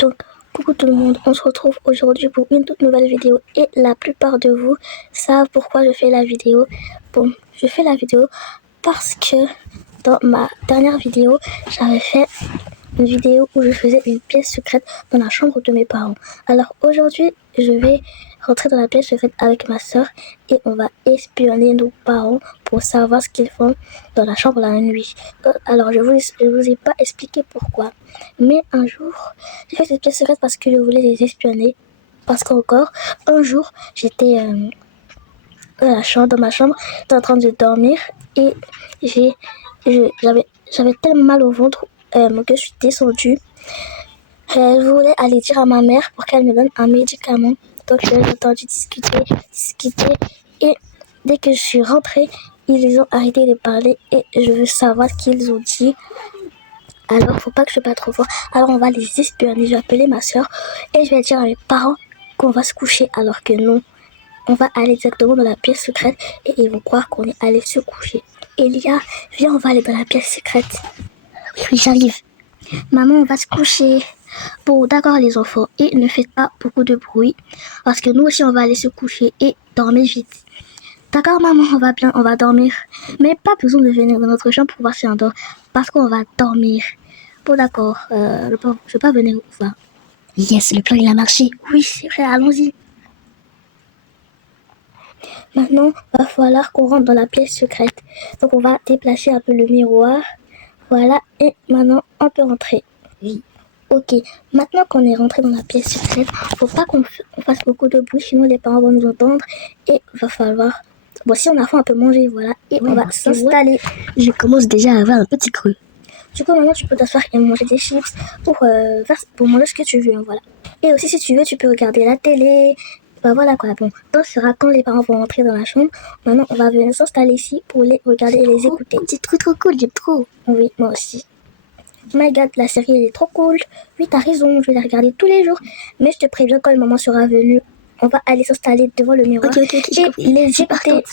Donc, coucou tout le monde, on se retrouve aujourd'hui pour une toute nouvelle vidéo et la plupart de vous savent pourquoi je fais la vidéo. Bon, je fais la vidéo parce que dans ma dernière vidéo, j'avais fait une vidéo où je faisais une pièce secrète dans la chambre de mes parents. Alors aujourd'hui, je vais rentrer dans la pièce secrète avec ma soeur et on va espionner nos parents pour savoir ce qu'ils font dans la chambre la nuit. Alors je vous ai pas expliqué pourquoi, mais un jour, j'ai fait cette pièce secrète parce que je voulais les espionner. Parce qu'encore, un jour, j'étais dans ma chambre, j'étais en train de dormir et j'avais tellement mal au ventre que je suis descendue. Je voulais aller dire à ma mère pour qu'elle me donne un médicament. Donc j'ai entendu discuter. Et dès que je suis rentrée, ils ont arrêté de parler et je veux savoir ce qu'ils ont dit. Alors faut pas que je parle trop fort. Alors on va les espionner. Je vais appeler ma soeur et je vais dire à mes parents qu'on va se coucher alors que non. On va aller directement dans la pièce secrète et ils vont croire qu'on est allé se coucher. Elia, viens, on va aller dans la pièce secrète. Oui, j'arrive. Maman, on va se coucher. Bon, d'accord les enfants, et ne faites pas beaucoup de bruit, parce que nous aussi on va aller se coucher et dormir vite. D'accord maman, on va dormir. Mais pas besoin de venir dans notre chambre pour voir si on dort, parce qu'on va dormir. Bon d'accord, je vais pas venir vous voir. Yes, le plan il a marché. Oui, c'est vrai, allons-y. Maintenant, va falloir qu'on rentre dans la pièce secrète. Donc on va déplacer un peu le miroir. Voilà, et maintenant on peut rentrer. Oui. Ok, maintenant qu'on est rentré dans la pièce secrète, faut pas qu'on fasse beaucoup de bruit, sinon les parents vont nous entendre et va falloir... Bon, si on a faim, on peut manger, voilà, et on va s'installer. Je commence déjà à avoir un petit creux. Du coup, maintenant, tu peux t'asseoir et manger des chips pour manger ce que tu veux, hein, voilà. Et aussi, si tu veux, tu peux regarder la télé. Bah voilà quoi, bon, donc ce sera quand les parents vont rentrer dans la chambre. Maintenant, on va venir s'installer ici pour les regarder et les écouter. C'est trop cool, j'aime trop. Oui, moi aussi. Oh my god, la série elle est trop cool. Oui, t'as raison, je vais la regarder tous les jours. Mais je te préviens, quand le moment sera venu, on va aller s'installer devant le miroir et les écouter.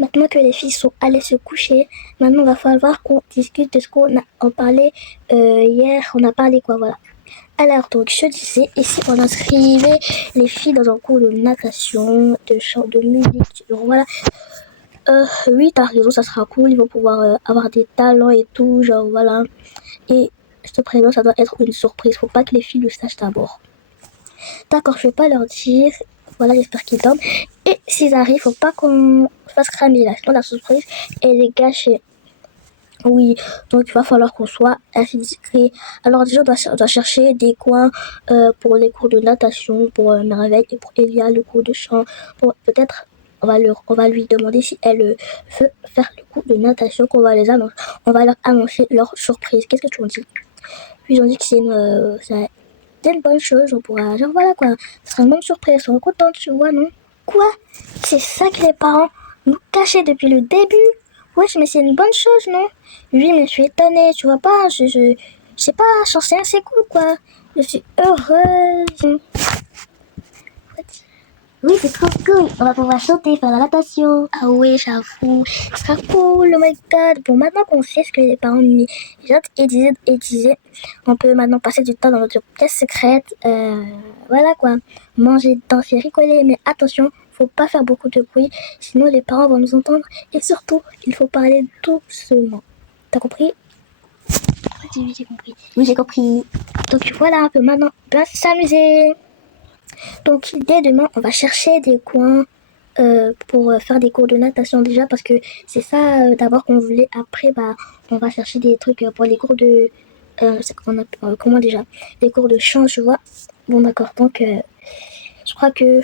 Maintenant que les filles sont allées se coucher, maintenant il va falloir qu'on discute de ce qu'on a parlé hier. On a parlé quoi, voilà. Alors donc je disais, ici on inscrivait les filles dans un cours de natation, de chant, de musique, donc voilà. Oui, t'as raison, ça sera cool, ils vont pouvoir avoir des talents et tout, genre voilà. Et je te préviens, ça doit être une surprise, faut pas que les filles le sachent d'abord. D'accord, je vais pas leur dire, voilà, j'espère qu'ils dorment. Et s'ils arrivent, faut pas qu'on fasse cramer là, sinon la surprise, elle est gâchée. Oui, donc il va falloir qu'on soit assez discret. Alors déjà, on doit chercher des coins pour les cours de natation, pour Merveille et pour Elia, le cours de chant. Bon, peut-être on va lui demander si elle veut faire le cours de natation qu'on va les annoncer. On va leur annoncer leur surprise. Qu'est-ce que tu en dis? Puis ils ont dit que c'est une bonne chose. On pourra, genre voilà quoi, ce sera une bonne surprise. On est contents, tu vois, non? Quoi? C'est ça que les parents nous cachaient depuis le début? Wesh, mais c'est une bonne chose, non? Oui, mais je suis étonnée, tu vois pas, je sais pas, chanter, c'est cool, quoi. Je suis heureuse. Oui, c'est trop cool, on va pouvoir chanter, faire la natation. Ah oui, j'avoue, ce sera cool, oh my god. Bon, maintenant qu'on sait ce que les parents mijotent et disaient, on peut maintenant passer du temps dans notre pièce secrète. Voilà, quoi. Manger, danser, rigoler, mais attention, faut pas faire beaucoup de bruit, sinon les parents vont nous entendre. Et surtout, il faut parler doucement. T'as compris? Oui, j'ai compris. Oui, j'ai compris. Donc voilà, un peu maintenant, on va s'amuser. Donc dès demain, on va chercher des coins pour faire des cours de natation déjà, parce que c'est ça d'abord qu'on voulait. Après, on va chercher des trucs pour les cours de... comment déjà? Les cours de chant, tu vois. Bon, d'accord, donc... Je crois que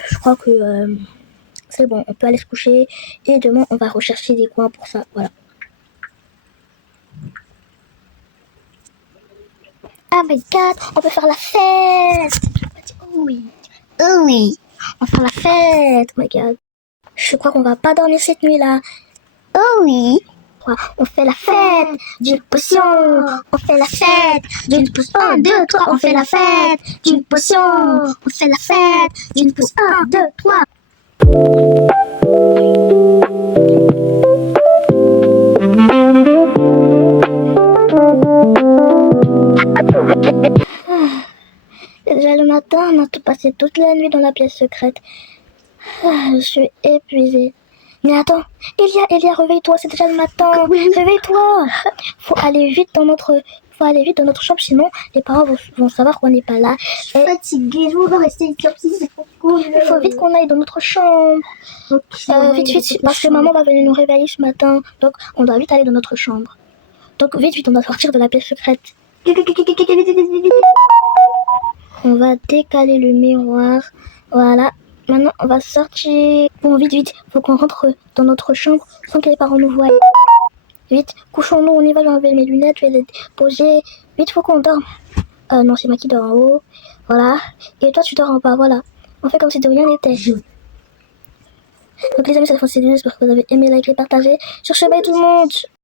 c'est bon, on peut aller se coucher et demain on va rechercher des coins pour ça, voilà. Oh my god, on peut faire la fête! Oh oui, oh oui, on va faire la fête, oh my god. Je crois qu'on va pas dormir cette nuit-là. Oh oui, on fait la fête d'une potion, on fait la fête d'une potion, 1, 2, 3, on fait la fête d'une potion, on fait la fête d'une potion, 1, 2, 3. matin, on a passé toute la nuit dans la pièce secrète. Je suis épuisée. Mais attends, Elia, réveille-toi, c'est déjà le matin. Réveille-toi. Faut aller vite dans notre chambre, sinon les parents vont savoir qu'on n'est pas là. Je suis fatiguée, je veux rester ici, c'est trop cool. Il faut vite qu'on aille dans notre chambre. Vite, parce que maman va venir nous réveiller ce matin. Donc, on doit vite aller dans notre chambre. Donc, vite, on doit sortir de la pièce secrète. On va décaler le miroir. Voilà. Maintenant, on va sortir. Bon, vite. Faut qu'on rentre dans notre chambre sans que les parents nous voient. Vite, couchons-nous, on y va, je vais enlever mes lunettes, je vais les poser. Vite, faut qu'on dorme. Non, c'est moi qui dors en haut. Voilà. Et toi, tu dors en bas, voilà. On fait comme si de rien n'était. Donc les amis, c'est la fin de cette vidéo, j'espère que vous avez aimé, liker, partager. Sur ce, bye tout le monde.